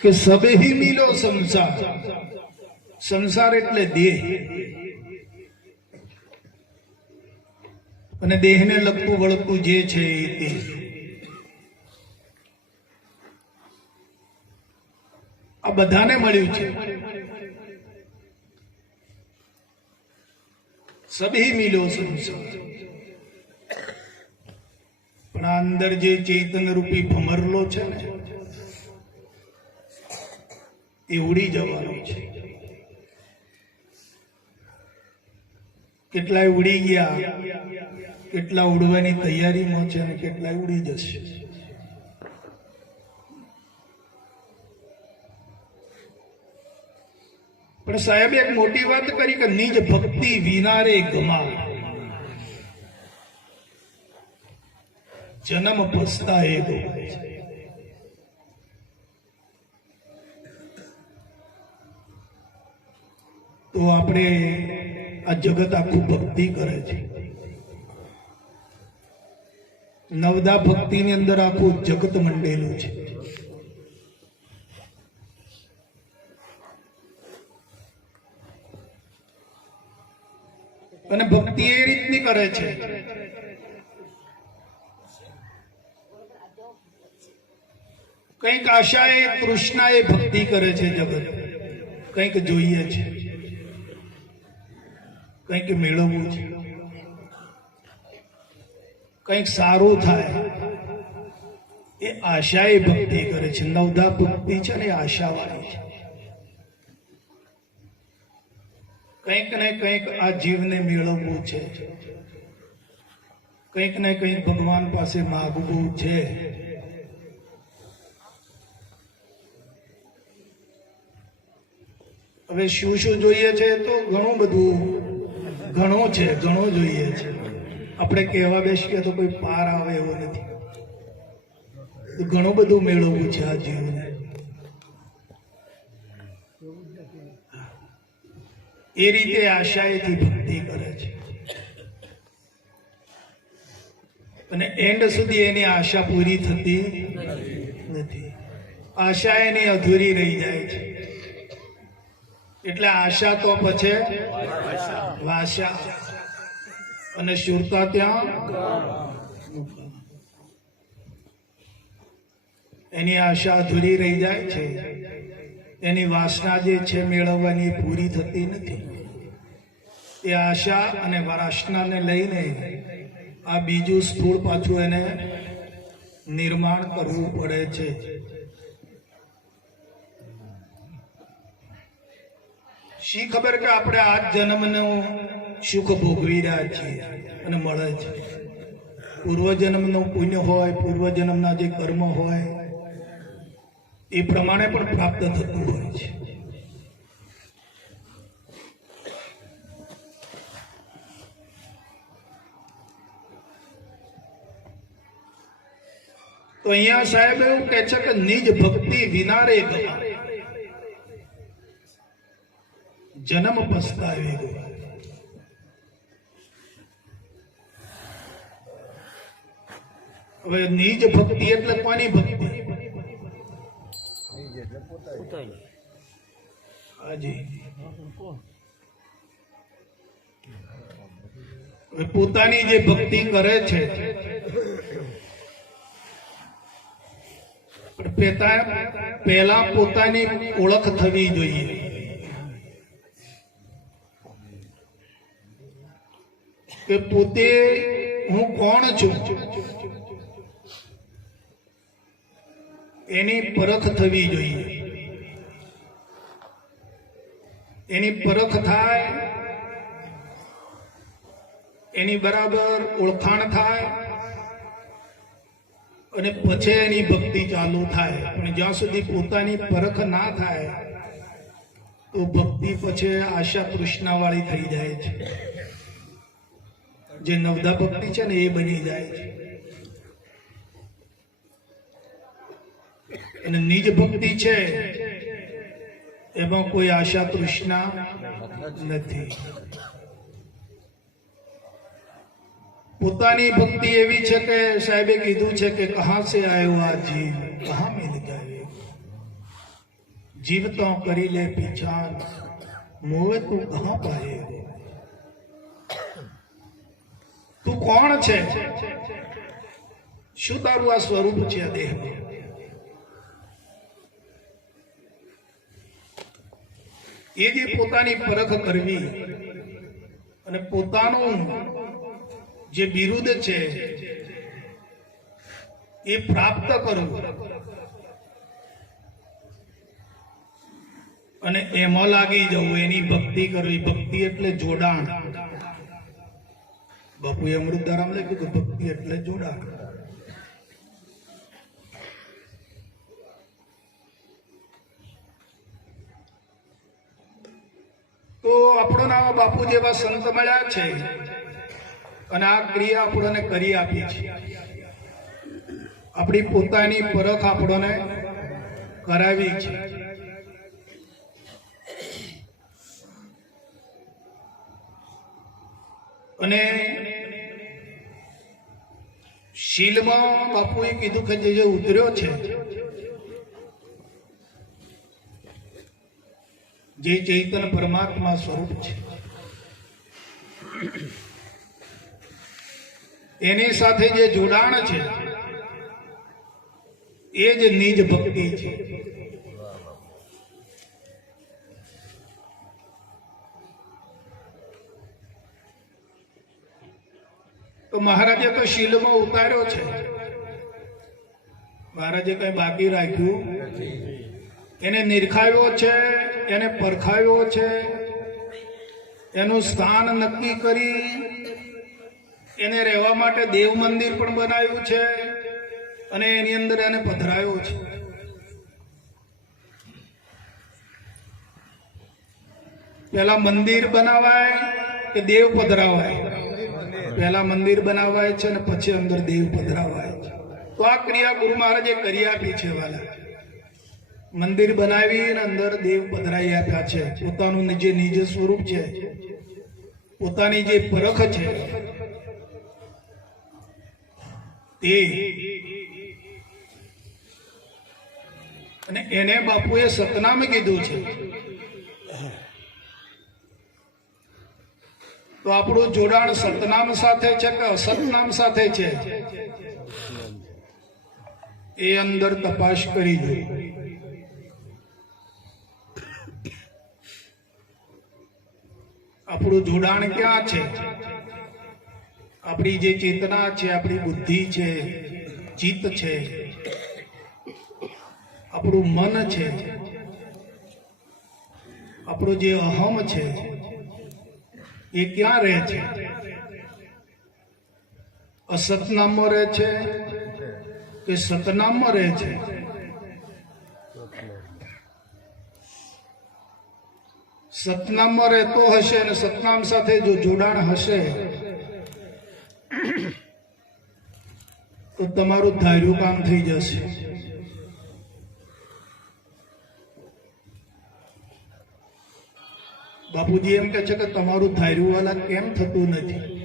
કે સબે મિલો સંસાર. સંસાર એટલે દેહ. અને દેહને લગતું વળગતું જે છે એ દેહ આ બધાને મળ્યું છે. સભી મિલો સંસાર. પણ આ અંદર જે ચેતન રૂપી ભમરલો છે ને એ ઉડી જવાનું છે. કેટલાય ઉડી ગયા, કેટલા ઉડવાની તૈયારીમાં છે અને કેટલાય ઉડી જશે. પણ સાહેબે, એક મોટી વાત કરી કે નિજ ભક્તિ વિનારે ગમા જન્મ પસ્તા એ ગવાય છે. તો આપણે આ જગત આખું ભક્તિ કરે છે. નવદા ભક્તિની અંદર આખું જગત મંડેલું છે. અને ભક્તિ એ રીતની કરે છે. કંઈક આશાએ, તૃષ્ણાએ ભક્તિ કરે છે જગત. કંઈક જોઈએ છે. કંઈક મેળવવું છે. કંઈક સારું થાય. એ આશા એ ભક્તિ કરે છે. નવધા ભક્તિ છે ને આશાવાળી છે. કંઈક ને કંઈક આ જીવને મેળવવું છે. કંઈક ને કંઈક ભગવાન પાસે માગવું છે. હવે શું શું જોઈએ છે તો ઘણું બધું. ઘણું છે, ઘણો જોઈએ છે. આપણે કહેવા બેસીએ તો કોઈ પાર આવે એવો નથી. ઘણું બધું મેળવવું છે આ જીવને. એ રીતે આશાએથી ભક્તિ કરે છે. અને એન્ડ સુધી એની આશા પૂરી થતી નથી. આશા એની અધૂરી રહી જાય છે. એટલે આશા તો પછી વાશા અને શુરતા ત્યાં? એની આશા અધૂરી રહી જાય છે. એની વાસના જે છે મેળવવાની પૂરી થતી નથી. એ આશા અને વાસનાને લઈને આ બીજું સ્થૂળ પાછું એને નિર્માણ કરવું પડે છે. શી ખબર કે આપણે આ જન્મનું સુખ ભોગવી રહ્યા છીએ? અને મળે છે પૂર્વજન્મનું પુણ્ય હોય, પૂર્વજન્મના જે કર્મ હોય, એ પ્રમાણે પણ પ્રાપ્ત થતું હોય છે. તો અહીંયા સાહેબ એવું કે છે કે નિજ ભક્તિ વિનારે ગયા જન્મ પસ્તાવી ગયો. હવે નિજ ભક્તિ એટલે કોની ભક્તિ? પોતાની જે ભક્તિ કરે છે પહેલા પોતાની ઓળખ થવી જોઈએ. કે પોતે હું કોણ છું? એની પરખ થવી જોઈએ. એની પરખ થાય, એની બરાબર ઓળખાણ થાય, અને પછી એની ભક્તિ ચાલુ થાય. પણ જ્યાં સુધી પોતાની પરખ ના થાય, તો ભક્તિ પછી આશા કૃષ્ણવાળી થઈ જાય છે. જે નવદા ભક્તિ છે ને એ બની જાય છે. અને નિજ ભક્તિ છે, એમાં કોઈ આશા તૃષ્ણા નથી. પોતાની ભક્તિ એવી છે કે સાહેબે કીધું છે કે કહા સે આયો આ જીવ? કહા મિલ ગયો જીવતો કરી લે પીછાન મોવે તું કહા પાએ તું કોણ છે? શું તારું આ સ્વરૂપ છે આ દેહ? એ જે પોતાની પરખ કરવી અને પોતાનું જે બિરુદ છે, એ પ્રાપ્ત કરવું અને એમાં લાગી જવું, એની ભક્તિ કરવી. ભક્તિ એટલે જોડાણ. બાપુએ અમૃતધારામ લખ્યું કે ભક્તિ એટલે જોડાણ તો આપણો નામ બાપુ જેવા સંત મળ્યા છે અને આ ક્રિયા આપણને કરી આપી છે આપણી પોતાની પરખ આપણને કરાવી છે અને શીલમાં બાપુએ કીધું કે જે ઉતર્યો છે, જે ચૈતન્ય પરમાત્મા સ્વરૂપ છે. એની સાથે જે જોડાણ છે, એ જ નિજ ભક્તિ છે. મહારાજે તો શીલમાં ઉતાર્યો છે. મહારાજે કઈ બાકી રાખ્યું? એને નિરખાવ્યો છે, એને પરખાવ્યો છે, એનું સ્થાન નક્કી કરી એને રહેવા માટે દેવ મંદિર પણ બનાવ્યું છે અને એની અંદર એને પધરાયો છે. પેલા મંદિર બનાવાય કે દેવ પધરાવાય? પહેલા મંદિર બનાવાય છે અને પછી અંદર દેવ પધરાવાય છે. તો આ ક્રિયા ગુરુ મહારાજે કરી આપી છે વાલા. મંદિર બનાવી અને અંદર દેવ પધરાઈ આપ્યા છે. પોતાનું જે નિજ સ્વરૂપ છે, પોતાની જે પરખ છે, તે અને એને બાપુએ સતનામ કીધું છે. તો આપણું જોડાણ સતનામ સાથે છે કે અસતનામ સાથે છે? એ અંદર તપાસ કરી જોઈએ આપણું જોડાણ ક્યાં છે? આપણી જે ચેતના છે, આપણી બુદ્ધિ છે, ચિત્ત છે, આપણું મન છે, આપણું જે અહમ છે એ ક્યાં રહે છે. અસતનામમાં રહે છે? કે સતનામમાં રહે છે. સતનામમાં રહેતો હશે અને સતનામ સાથે જો જોડાણ હશે, તો તમારું ધાર્યું કામ થઈ જશે. બાપુજી એમ કે છે કે તમારું ધાર્યું વાલા કેમ થતું નથી.